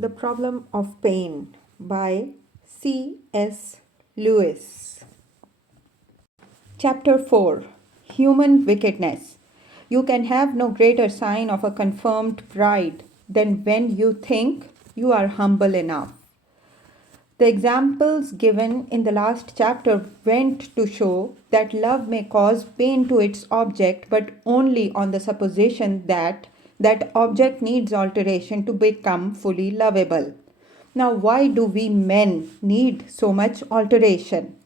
The Problem of Pain by C.S. Lewis. Chapter 4 Human Wickedness. You can have no greater sign of a confirmed pride than when you think you are humble enough. The examples given in the last chapter went to show that love may cause pain to its object, but only on the supposition that that object needs alteration to become fully lovable. Now, why do we men need so much alteration?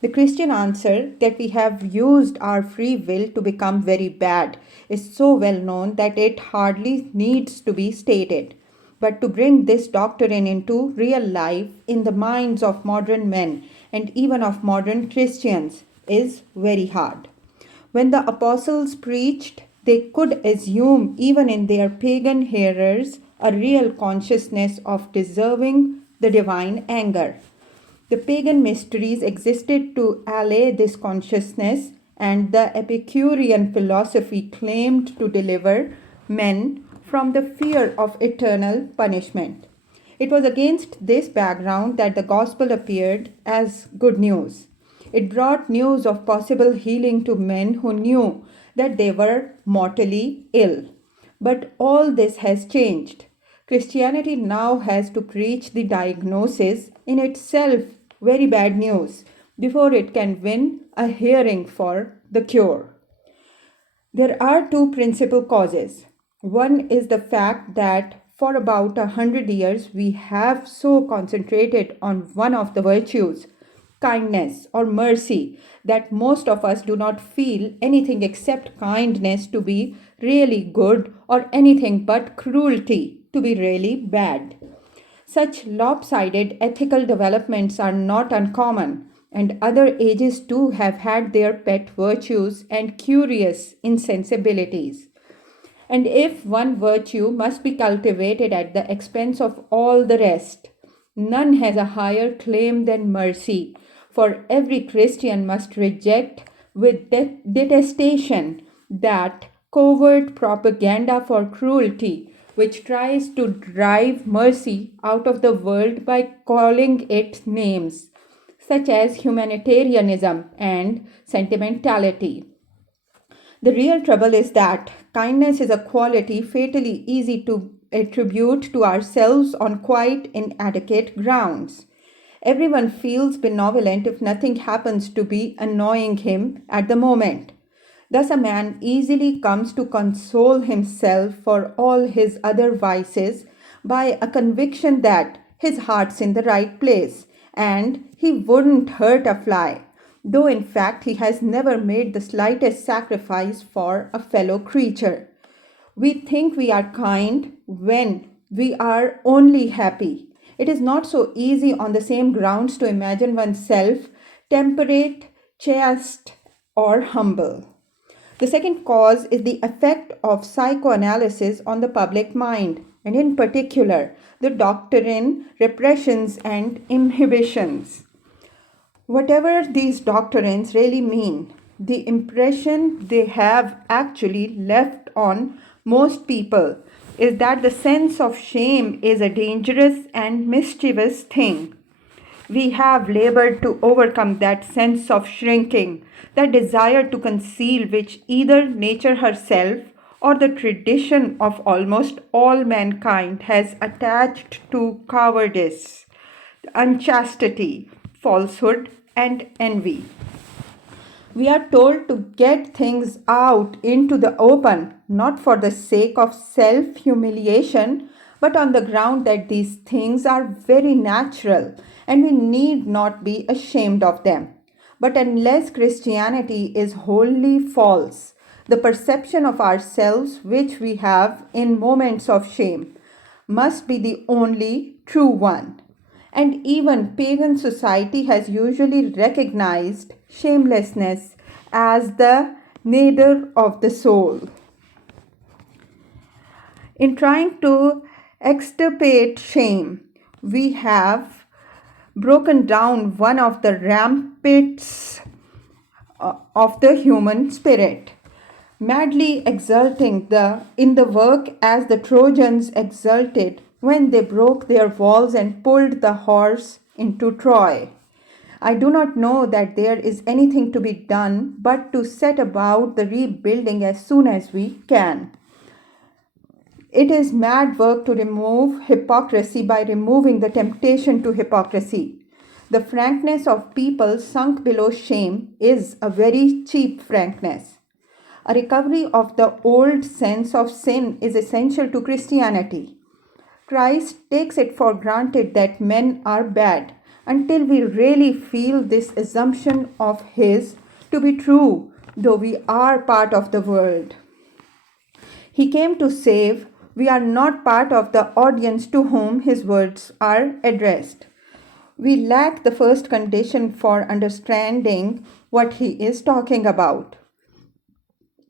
The Christian answer that we have used our free will to become very bad is so well known that it hardly needs to be stated. But to bring this doctrine into real life in the minds of modern men and even of modern Christians is very hard. When the apostles preached, they could assume, even in their pagan hearers, a real consciousness of deserving the divine anger. The pagan mysteries existed to allay this consciousness, and the Epicurean philosophy claimed to deliver men from the fear of eternal punishment. It was against this background that the gospel appeared as good news. It brought news of possible healing to men who knew that they were mortally ill. But all this has changed. Christianity now has to preach the diagnosis, in itself very bad news, before it can win a hearing for the cure. There are two principal causes. One is the fact that for about 100 years we have so concentrated on one of the virtues, kindness or mercy, that most of us do not feel anything except kindness to be really good or anything but cruelty to be really bad. Such lopsided ethical developments are not uncommon, and other ages too have had their pet virtues and curious insensibilities. And if one virtue must be cultivated at the expense of all the rest, none has a higher claim than mercy, for every Christian must reject with detestation that covert propaganda for cruelty which tries to drive mercy out of the world by calling it names such as humanitarianism and sentimentality. The real trouble is that kindness is a quality fatally easy to attribute to ourselves on quite inadequate grounds. Everyone feels benevolent if nothing happens to be annoying him at the moment. Thus, a man easily comes to console himself for all his other vices by a conviction that his heart's in the right place and he wouldn't hurt a fly, though in fact he has never made the slightest sacrifice for a fellow creature. We think we are kind when we are only happy. It is not so easy on the same grounds to imagine oneself temperate, chaste, or humble. The second cause is the effect of psychoanalysis on the public mind, and in particular, the doctrine, repressions, and inhibitions. Whatever these doctrines really mean, the impression they have actually left on most people is that the sense of shame is a dangerous and mischievous thing. We have labored to overcome that sense of shrinking, that desire to conceal which either nature herself or the tradition of almost all mankind has attached to cowardice, unchastity, falsehood, and envy. We are told to get things out into the open, not for the sake of self humiliation, but on the ground that these things are very natural and we need not be ashamed of them. But unless Christianity is wholly false, the perception of ourselves which we have in moments of shame must be the only true one. And even pagan society has usually recognized shamelessness as the nadir of the soul. In trying to extirpate shame, we have broken down one of the ramparts of the human spirit, madly exulting in the work as the Trojans exulted when they broke their walls and pulled the horse into Troy. I do not know that there is anything to be done but to set about the rebuilding as soon as we can. It is mad work to remove hypocrisy by removing the temptation to hypocrisy. The frankness of people sunk below shame is a very cheap frankness. A recovery of the old sense of sin is essential to Christianity. Christ takes it for granted that men are bad until we really feel this assumption of his to be true, though we are part of the world. He came to save. We are not part of the audience to whom his words are addressed. We lack the first condition for understanding what he is talking about.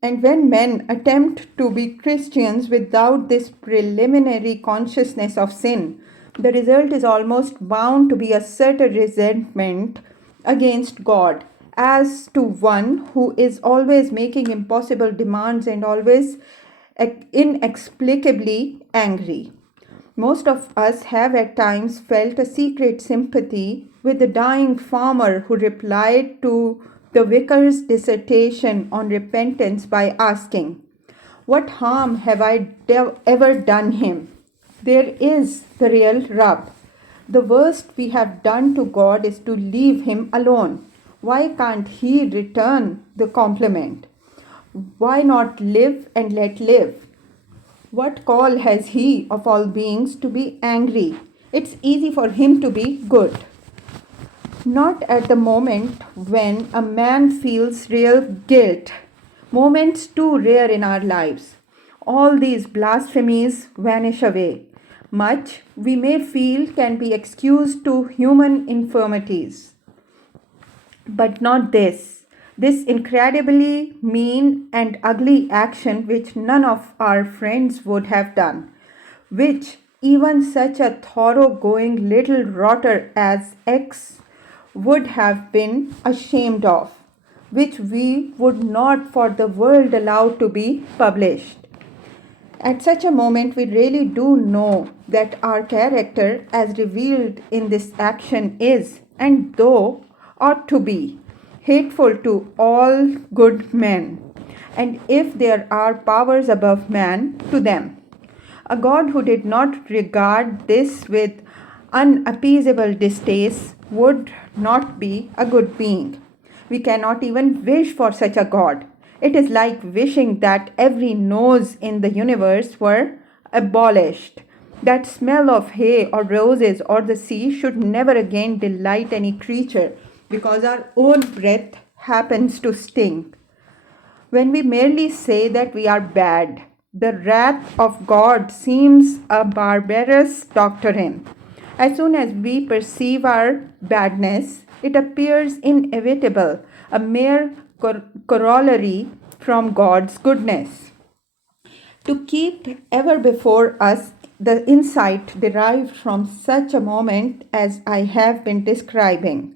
And when men attempt to be Christians without this preliminary consciousness of sin, the result is almost bound to be a certain resentment against God as to one who is always making impossible demands and always inexplicably angry. Most of us have at times felt a secret sympathy with the dying farmer who replied to the vicar's dissertation on repentance by asking, "What harm have I ever done him?" There is the real rub. The worst we have done to God is to leave him alone. Why can't he return the compliment? Why not live and let live? What call has he of all beings to be angry? It's easy for him to be good. Not at the moment when a man feels real guilt. Moments too rare in our lives. All these blasphemies vanish away. Much we may feel can be excused to human infirmities. But not this incredibly mean and ugly action which none of our friends would have done, which even such a thoroughgoing little rotter as X would have been ashamed of, which we would not for the world allow to be published. At such a moment, we really do know that our character, as revealed in this action, is, and though ought to be, hateful to all good men, and if there are powers above man, to them. A God who did not regard this with unappeasable distaste would not be a good being. We cannot even wish for such a God. It is like wishing that every nose in the universe were abolished. That smell of hay or roses or the sea should never again delight any creature because our own breath happens to stink. When we merely say that we are bad, the wrath of God seems a barbarous doctrine. As soon as we perceive our badness, it appears inevitable, a mere corollary from God's goodness. To keep ever before us the insight derived from such a moment as I have been describing,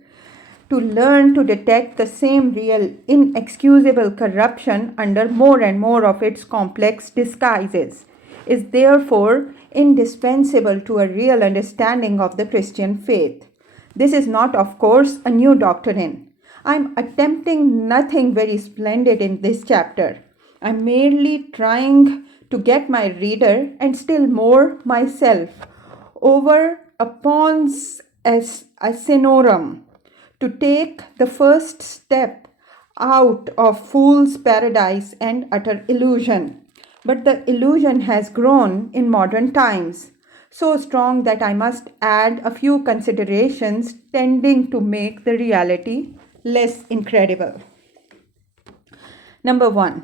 to learn to detect the same real, inexcusable corruption under more and more of its complex disguises, is therefore indispensable to a real understanding of the Christian faith. This is not, of course, a new doctrine. I am attempting nothing very splendid in this chapter. I am merely trying to get my reader, and still more myself, over upon a synorum, to take the first step out of fool's paradise and utter illusion. But the illusion has grown in modern times, so strong that I must add a few considerations tending to make the reality less incredible. Number 1.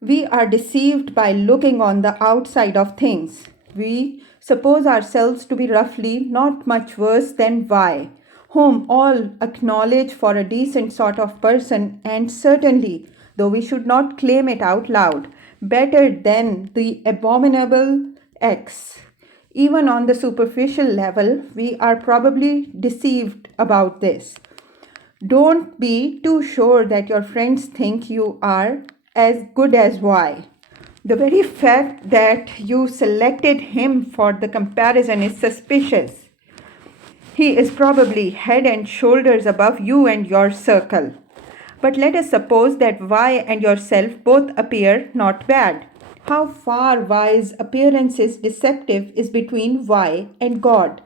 We are deceived by looking on the outside of things. We suppose ourselves to be roughly not much worse than Y, whom all acknowledge for a decent sort of person, and certainly, though we should not claim it out loud, better than the abominable X. Even on the superficial level, we are probably deceived about this. Don't be too sure that your friends think you are as good as Y. The very fact that you selected him for the comparison is suspicious. He is probably head and shoulders above you and your circle. But let us suppose that Y and yourself both appear not bad. How far Y's appearance is deceptive is between Y and God.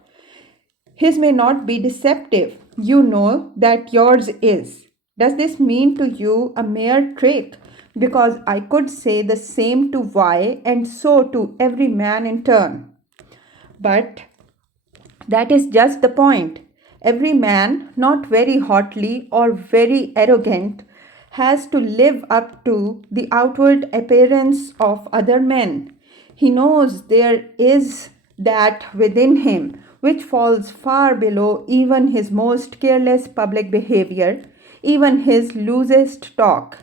His may not be deceptive. You know that yours is. Does this mean to you a mere trick? Because I could say the same to Y and so to every man in turn. But that is just the point. Every man, not very haughty or very arrogant, has to live up to the outward appearance of other men. He knows there is that within him which falls far below even his most careless public behavior, even his loosest talk.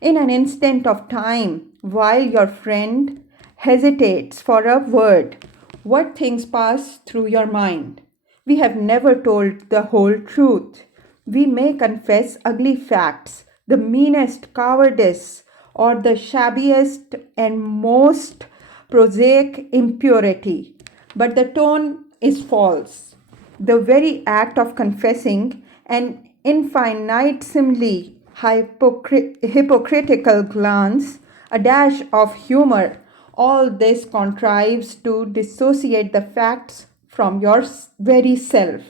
In an instant of time, while your friend hesitates for a word, what things pass through your mind? We have never told the whole truth. We may confess ugly facts, the meanest cowardice, or the shabbiest and most prosaic impurity. But the tone is false. The very act of confessing an infinitesimally hypocritical glance, a dash of humor, all this contrives to dissociate the facts from your very self.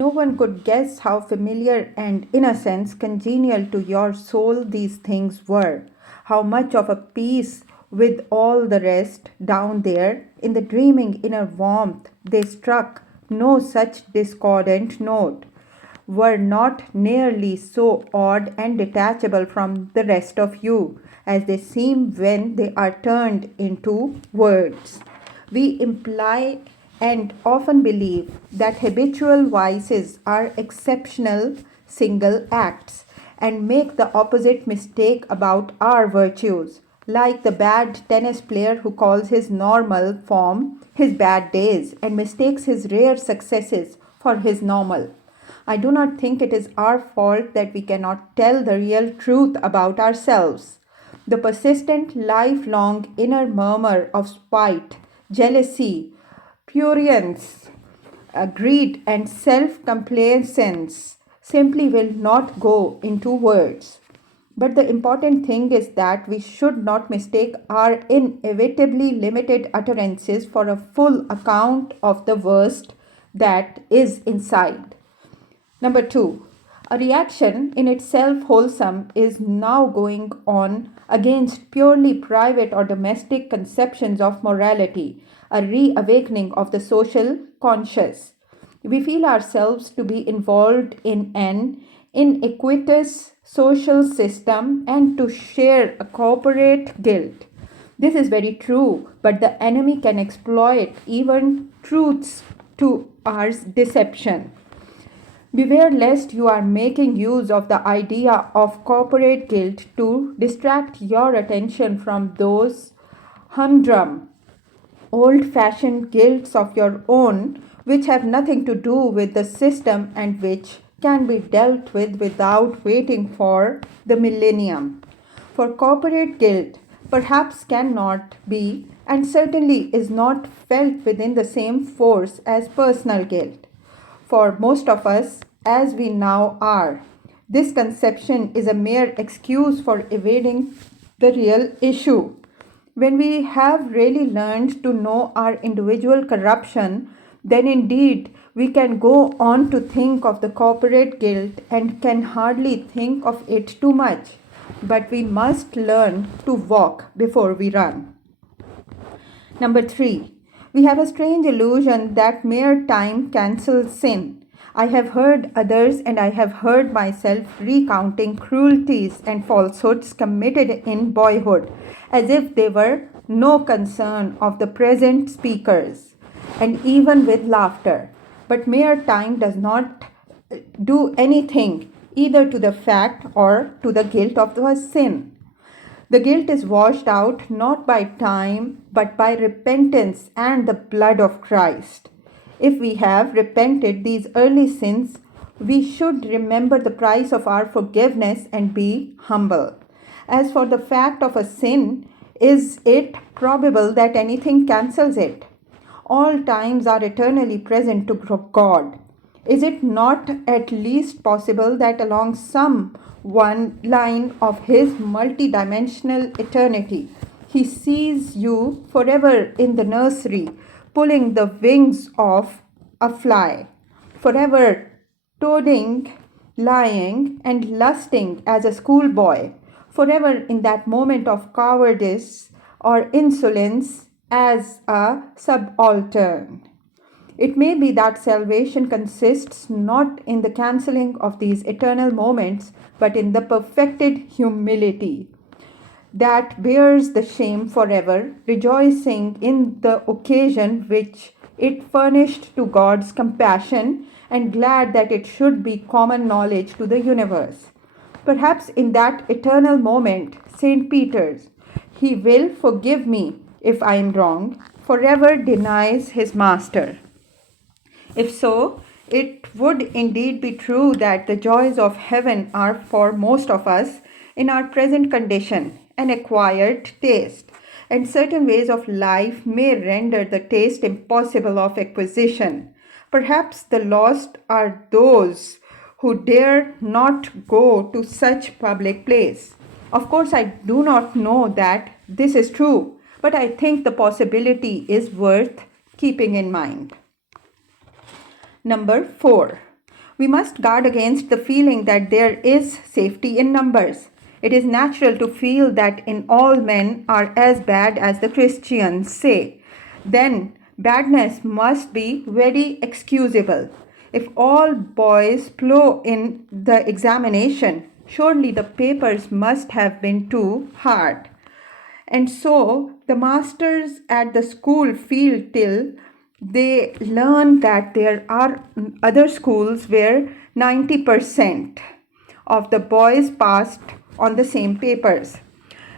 No one could guess how familiar and, in a sense, congenial to your soul these things were, how much of a piece with all the rest down there in the dreaming inner warmth they struck no such discordant note, were not nearly so odd and detachable from the rest of you as they seem when they are turned into words. We imply and often believe that habitual vices are exceptional single acts and make the opposite mistake about our virtues, like the bad tennis player who calls his normal form his bad days and mistakes his rare successes for his normal. I do not think it is our fault that we cannot tell the real truth about ourselves. The persistent, lifelong inner murmur of spite, jealousy, prurience, greed, and self complacence simply will not go into words. But the important thing is that we should not mistake our inevitably limited utterances for a full account of the worst that is inside. Number two, a reaction in itself wholesome is now going on against purely private or domestic conceptions of morality, a reawakening of the social conscious. We feel ourselves to be involved in an iniquitous social system and to share a corporate guilt. This is very true, but the enemy can exploit even truths to our deception. Beware lest you are making use of the idea of corporate guilt to distract your attention from those humdrum, old fashioned guilts of your own, which have nothing to do with the system and which can be dealt with without waiting for the millennium. For corporate guilt perhaps cannot be and certainly is not felt within the same force as personal guilt. For most of us, as we now are, this conception is a mere excuse for evading the real issue. When we have really learned to know our individual corruption, then indeed we can go on to think of the corporate guilt and can hardly think of it too much. But we must learn to walk before we run. Number three, we have a strange illusion that mere time cancels sin. I have heard others and I have heard myself recounting cruelties and falsehoods committed in boyhood as if they were no concern of the present speakers, and even with laughter. But mere time does not do anything either to the fact or to the guilt of the sin. The guilt is washed out not by time but by repentance and the blood of Christ. If we have repented these early sins, we should remember the price of our forgiveness and be humble. As for the fact of a sin, is it probable that anything cancels it? All times are eternally present to God. Is it not at least possible that along some one line of his multidimensional eternity, he sees you forever in the nursery, pulling the wings of a fly, forever toading, lying, and lusting as a schoolboy, forever in that moment of cowardice or insolence as a subaltern? It may be that salvation consists not in the cancelling of these eternal moments, but in the perfected humility that bears the shame forever, rejoicing in the occasion which it furnished to God's compassion, and glad that it should be common knowledge to the universe. Perhaps in that eternal moment, St. Peter's, "He will forgive me if I am wrong," forever denies his master. If so, it would indeed be true that the joys of heaven are for most of us in our present condition an acquired taste, and certain ways of life may render the taste impossible of acquisition. Perhaps the lost are those who dare not go to such public place. Of course, I do not know that this is true, but I think the possibility is worth keeping in mind. Number 4. We must guard against the feeling that there is safety in numbers. It is natural to feel that in all men are as bad as the Christians say. Then badness must be very excusable. If all boys plow in the examination, surely the papers must have been too hard. And so the masters at the school feel till they learn that there are other schools where 90% of the boys passed on the same papers.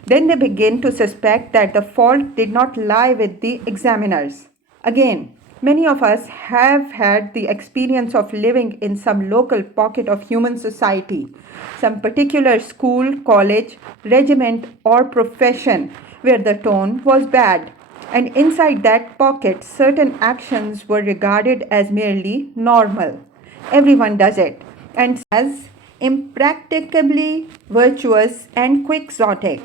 Then they begin to suspect that the fault did not lie with the examiners. Again, many of us have had the experience of living in some local pocket of human society, some particular school, college, regiment, or profession where the tone was bad. And inside that pocket, certain actions were regarded as merely normal. Everyone does it, and as impracticably virtuous and quixotic.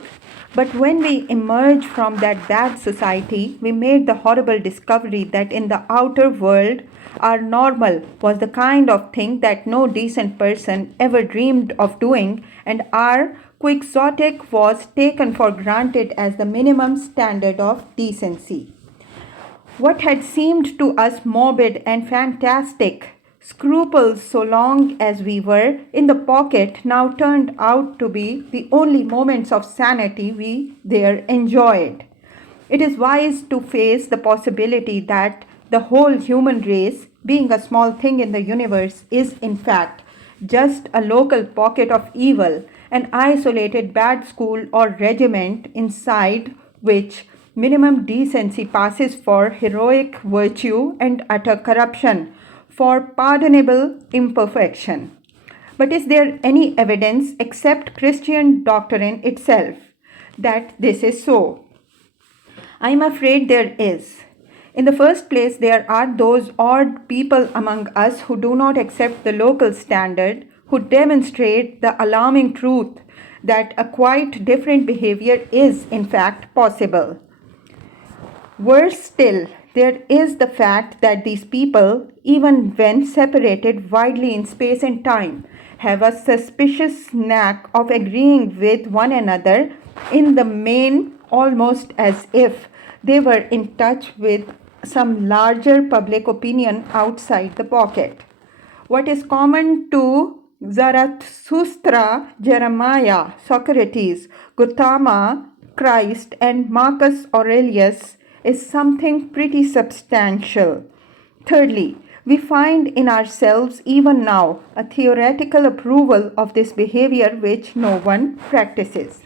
But when we emerged from that bad society, we made the horrible discovery that in the outer world, our normal was the kind of thing that no decent person ever dreamed of doing, and our quixotic was taken for granted as the minimum standard of decency. What had seemed to us morbid and fantastic scruples so long as we were in the pocket now turned out to be the only moments of sanity we there enjoyed. It is wise to face the possibility that the whole human race, being a small thing in the universe, is in fact just a local pocket of evil, an isolated bad school or regiment inside which minimum decency passes for heroic virtue and utter corruption for pardonable imperfection. But is there any evidence except Christian doctrine itself that this is so? I am afraid there is. In the first place, there are those odd people among us who do not accept the local standard, who demonstrate the alarming truth that a quite different behavior is in fact possible. Worse still, there is the fact that these people, even when separated widely in space and time, have a suspicious knack of agreeing with one another in the main, almost as if they were in touch with some larger public opinion outside the pocket. What is common to Zarathustra, Jeremiah, Socrates, Gautama, Christ, and Marcus Aurelius is something pretty substantial. Thirdly, we find in ourselves even now a theoretical approval of this behavior which no one practices.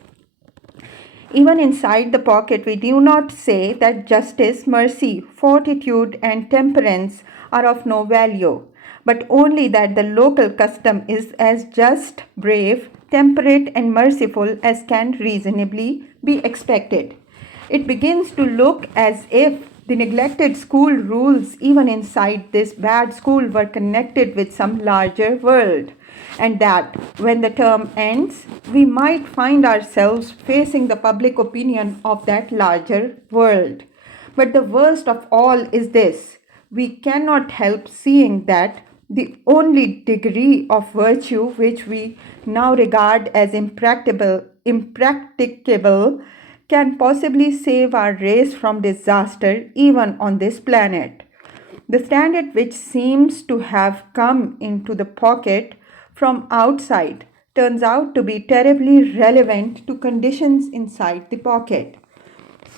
Even inside the pocket, we do not say that justice, mercy, fortitude, and temperance are of no value, but only that the local custom is as just, brave, temperate, and merciful as can reasonably be expected. It begins to look as if the neglected school rules, even inside this bad school, were connected with some larger world, and that when the term ends, we might find ourselves facing the public opinion of that larger world. But the worst of all is this: we cannot help seeing that the only degree of virtue which we now regard as impracticable can possibly save our race from disaster even on this planet. The standard which seems to have come into the pocket from outside turns out to be terribly relevant to conditions inside the pocket.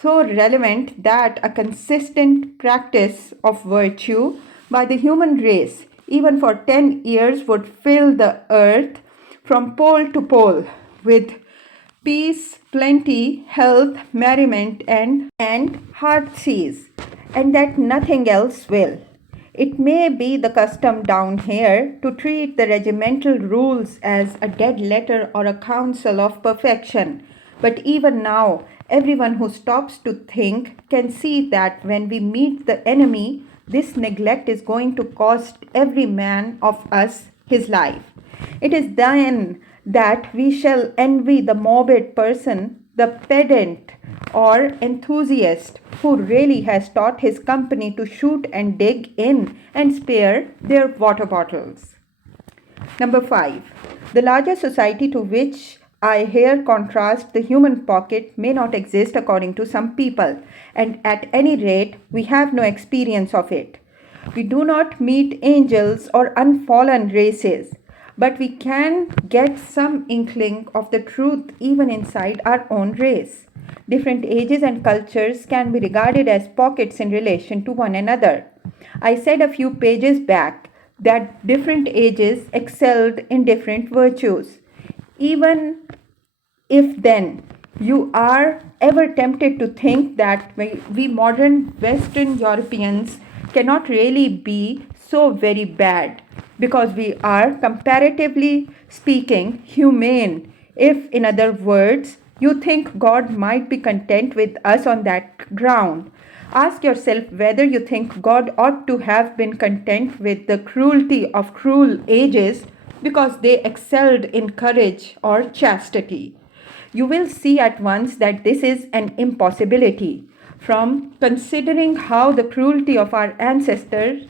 So relevant that a consistent practice of virtue by the human race, even for 10 years, would fill the earth from pole to pole with peace, plenty, health, merriment, and heartsease, and that nothing else will. It may be the custom down here to treat the regimental rules as a dead letter or a counsel of perfection, but even now, everyone who stops to think can see that when we meet the enemy, this neglect is going to cost every man of us his life. It is then that we shall envy the morbid person, the pedant or enthusiast who really has taught his company to shoot and dig in and spare their water bottles. Number 5. The larger society to which I here contrast the human pocket may not exist according to some people, and at any rate, we have no experience of it. We do not meet angels or unfallen races, but we can get some inkling of the truth even inside our own race. Different ages and cultures can be regarded as pockets in relation to one another. I said a few pages back that different ages excelled in different virtues. Even if then you are ever tempted to think that we modern Western Europeans cannot really be so very bad because we are, comparatively speaking, humane, if, in other words, you think God might be content with us on that ground. Ask yourself whether you think God ought to have been content with the cruelty of cruel ages because they excelled in courage or chastity. You will see at once that this is an impossibility. From considering how the cruelty of our ancestors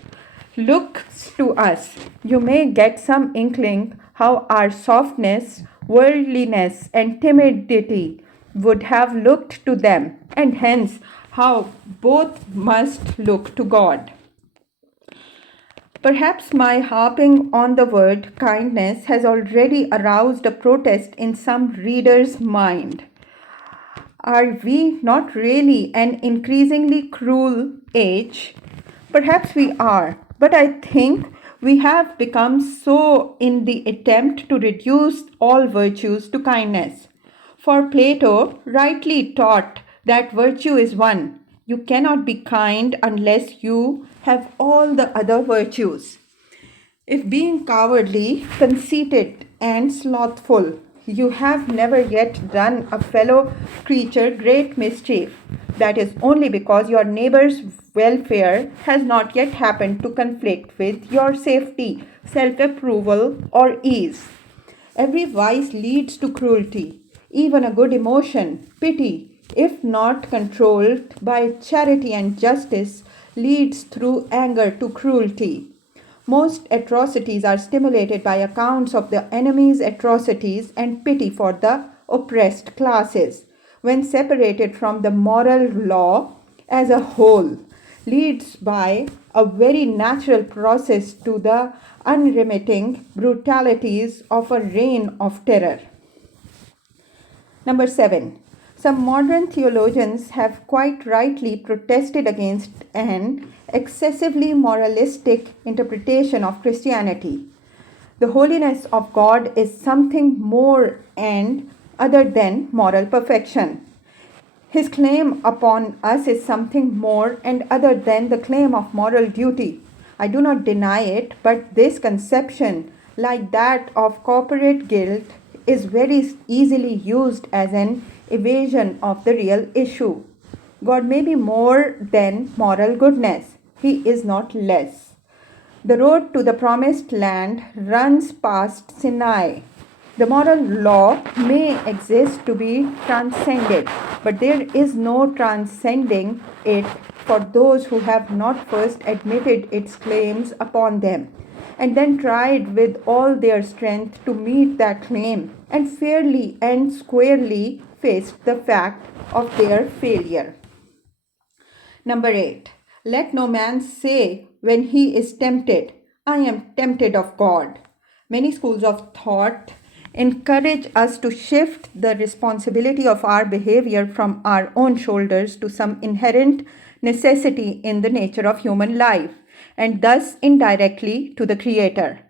looks to us, you may get some inkling how our softness, worldliness, and timidity would have looked to them, and hence how both must look to God. Perhaps my harping on the word kindness has already aroused a protest in some reader's mind. Are we not really an increasingly cruel age? Perhaps we are, but I think we have become so in the attempt to reduce all virtues to kindness. For Plato rightly taught that virtue is one. You cannot be kind unless you have all the other virtues. If being cowardly, conceited, and slothful, you have never yet done a fellow creature great mischief, that is only because your neighbor's welfare has not yet happened to conflict with your safety, self-approval, or ease. Every vice leads to cruelty. Even a good emotion, pity, if not controlled by charity and justice, leads through anger to cruelty. Most atrocities are stimulated by accounts of the enemy's atrocities and pity for the oppressed classes, when separated from the moral law as a whole, leads by a very natural process to the unremitting brutalities of a reign of terror. Number 7. Some modern theologians have quite rightly protested against an excessively moralistic interpretation of Christianity. The holiness of God is something more and other than moral perfection. His claim upon us is something more and other than the claim of moral duty. I do not deny it, but this conception, like that of corporate guilt, is very easily used as an evasion of the real issue. God may be more than moral goodness, He is not less. The road to the promised land runs past Sinai. The moral law may exist to be transcended, but there is no transcending it for those who have not first admitted its claims upon them, and then tried with all their strength to meet that claim, and fairly and squarely faced the fact of their failure. Number 8. Let no man say when he is tempted, I am tempted of God. Many schools of thought encourage us to shift the responsibility of our behavior from our own shoulders to some inherent necessity in the nature of human life, and thus indirectly to the Creator.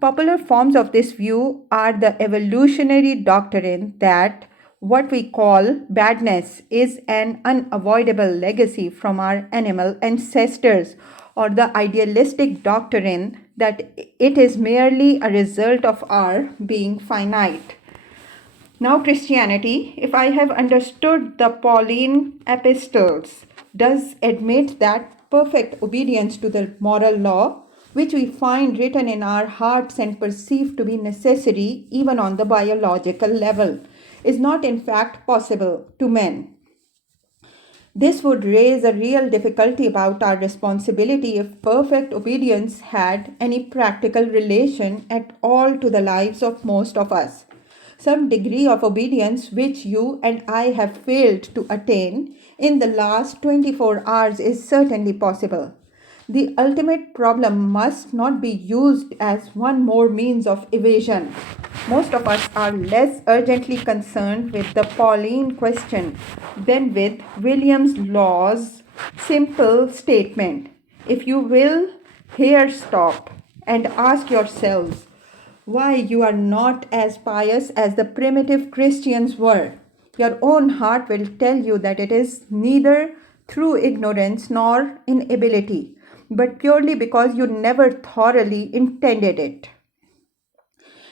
Popular forms of this view are the evolutionary doctrine that what we call badness is an unavoidable legacy from our animal ancestors, or the idealistic doctrine that it is merely a result of our being finite. Now, Christianity, if I have understood the Pauline epistles, does admit that perfect obedience to the moral law, which we find written in our hearts and perceive to be necessary even on the biological level, is not in fact possible to men. This would raise a real difficulty about our responsibility if perfect obedience had any practical relation at all to the lives of most of us. Some degree of obedience which you and I have failed to attain in the last 24 hours is certainly possible. The ultimate problem must not be used as one more means of evasion. Most of us are less urgently concerned with the Pauline question than with William's Law's simple statement. If you will, here stop and ask yourselves why you are not as pious as the primitive Christians were. Your own heart will tell you that it is neither through ignorance nor inability, but purely because you never thoroughly intended it.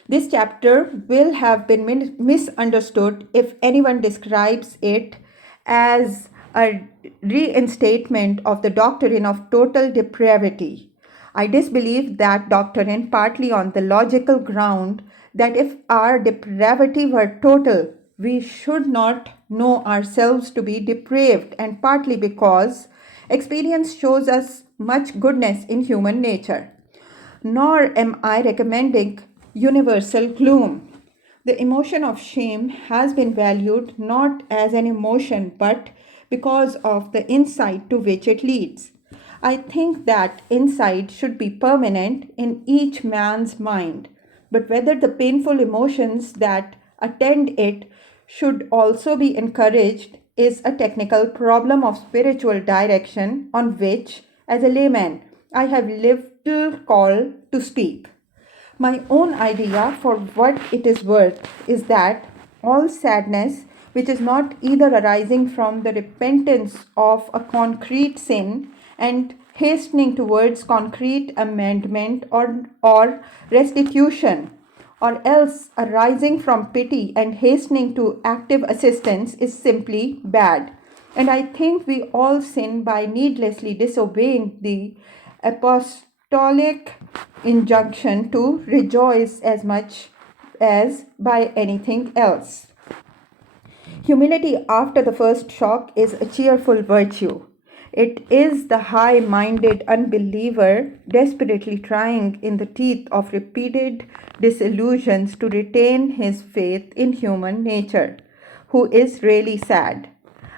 This chapter will have been misunderstood if anyone describes it as a reinstatement of the doctrine of total depravity. I disbelieve that doctrine partly on the logical ground that if our depravity were total, we should not know ourselves to be depraved, and partly because experience shows us much goodness in human nature. Nor am I recommending universal gloom. The emotion of shame has been valued not as an emotion but because of the insight to which it leads. I think that insight should be permanent in each man's mind, but whether the painful emotions that attend it should also be encouraged is a technical problem of spiritual direction on which, as a layman, I have little call to speak. My own idea, for what it is worth, is that all sadness which is not either arising from the repentance of a concrete sin and hastening towards concrete amendment or restitution, or else arising from pity and hastening to active assistance, is simply bad. And I think we all sin by needlessly disobeying the apostolic injunction to rejoice as much as by anything else. Humility after the first shock is a cheerful virtue. It is the high-minded unbeliever desperately trying in the teeth of repeated disillusions to retain his faith in human nature, who is really sad.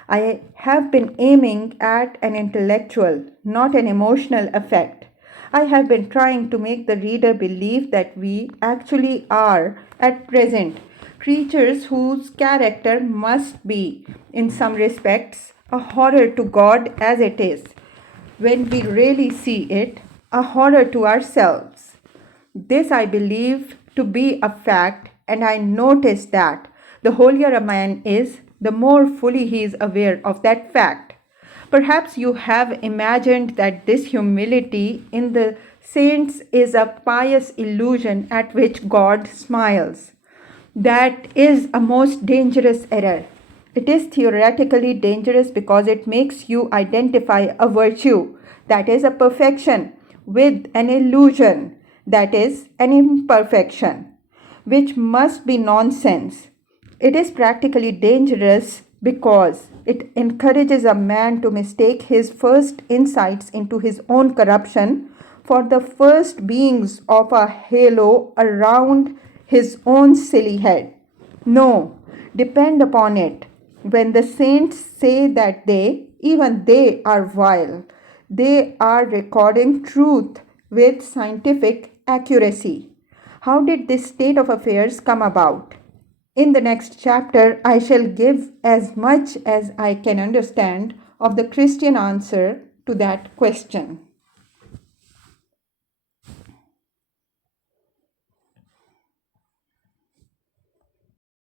I have been aiming at an intellectual, not an emotional effect. I have been trying to make the reader believe that we actually are, at present, creatures whose character must be, in some respects, a horror to God as it is, when we really see it, a horror to ourselves. This I believe to be a fact, and I notice that the holier a man is, the more fully he is aware of that fact. Perhaps you have imagined that this humility in the saints is a pious illusion at which God smiles. That is a most dangerous error. It is theoretically dangerous because it makes you identify a virtue, that is a perfection, with an illusion, that is an imperfection, which must be nonsense. It is practically dangerous because it encourages a man to mistake his first insights into his own corruption for the first beings of a halo around his own silly head. No, depend upon it. When the saints say that even they are vile, they are recording truth with scientific accuracy. How did this state of affairs come about? In the next chapter, I shall give as much as I can understand of the Christian answer to that question.